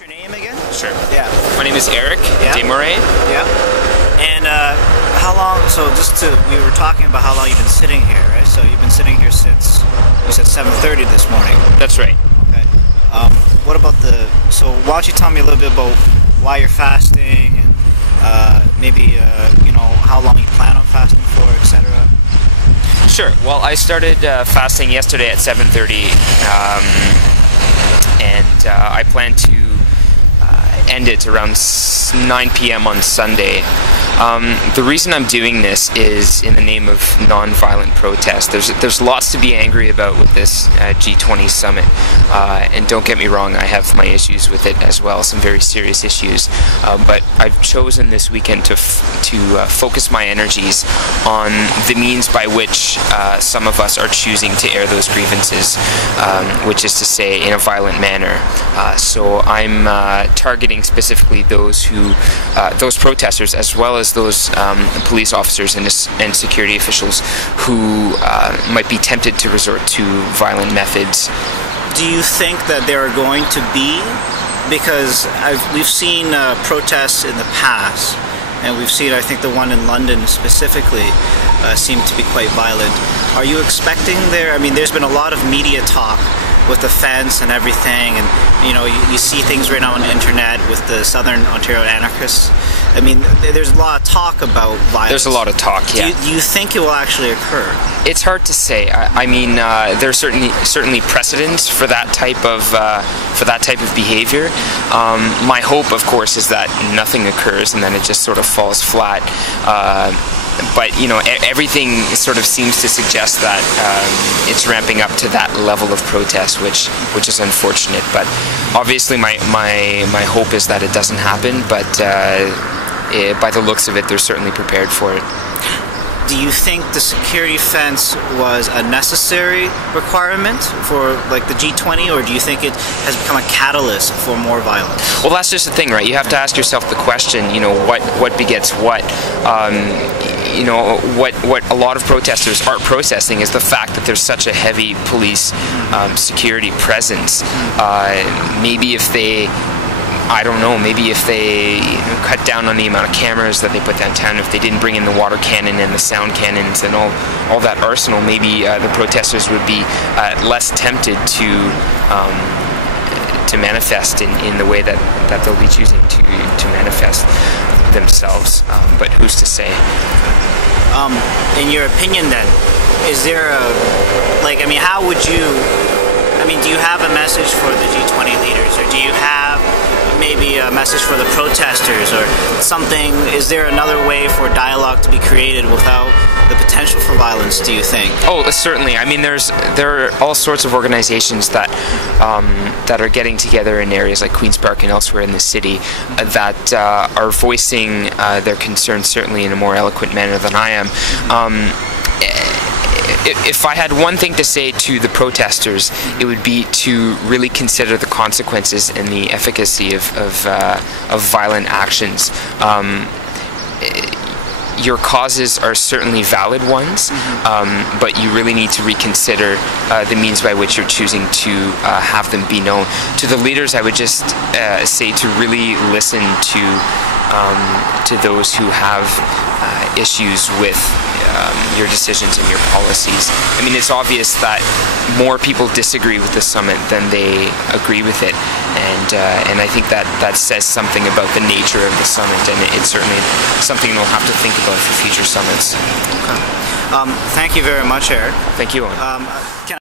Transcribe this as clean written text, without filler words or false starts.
your name again? Sure. Yeah. My name is Eric Demore. Yeah. And how long? So we were talking about how long you've been sitting here, right? So you've been sitting here since you said 7:30 this morning. That's right. Okay. What about So why don't you tell me a little bit about why you're fasting and maybe how long you plan on fasting for, etc. Sure. Well, I started fasting yesterday at 7:30, and I plan to end it around 9 p.m. on Sunday. The reason I'm doing this is in the name of non-violent protest. There's lots to be angry about with this G20 summit, and don't get me wrong, I have my issues with it as well, some very serious issues. But I've chosen this weekend to focus my energies on the means by which some of us are choosing to air those grievances, which is to say, in a violent manner. So I'm targeting specifically those protesters, as well as those police officers and security officials who might be tempted to resort to violent methods. Do you think that there are going to be, because we've seen protests in the past, and we've seen, I think the one in London specifically seemed to be quite violent. Are you expecting there's been a lot of media talk with the fence and everything, and you see things right now on the internet with the Southern Ontario anarchists. There's a lot of talk about violence. There's a lot of talk, yeah. Do you think it will actually occur? It's hard to say. There's certainly precedents for that type of behavior. My hope, of course, is that nothing occurs and then it just sort of falls flat. But everything sort of seems to suggest that it's ramping up to that level of protest, which is unfortunate. But obviously, my hope is that it doesn't happen. But by the looks of it, they're certainly prepared for it. Do you think the security fence was a necessary requirement for the G20, or do you think it has become a catalyst for more violence? Well, that's just the thing, right? You have to ask yourself the question, what begets what? What a lot of protesters aren't processing is the fact that there's such a heavy police security presence. Maybe if they cut down on the amount of cameras that they put downtown, if they didn't bring in the water cannon and the sound cannons and all that arsenal, maybe the protesters would be less tempted to manifest in the way that they'll be choosing to manifest themselves. But who's to say? In your opinion, then, is there how would you? Do you have a message for the G20 leaders, or do you have maybe a message for the protesters or something? Is there another way for dialogue to be created without the potential for violence, do you think? Oh, certainly. There are all sorts of organizations that are getting together in areas like Queen's Park and elsewhere in the city that are voicing their concerns certainly in a more eloquent manner than I am. If I had one thing to say to the protesters, it would be to really consider the consequences and the efficacy of violent actions. Your causes are certainly valid ones, but you really need to reconsider the means by which you're choosing to have them be known. To the leaders, I would just say to really listen to those who have issues with your decisions and your policies. It's obvious that more people disagree with the summit than they agree with it, and I think that says something about the nature of the summit, and it's certainly something we'll have to think about for future summits. Okay. Thank you very much, Eric. Thank you, Owen.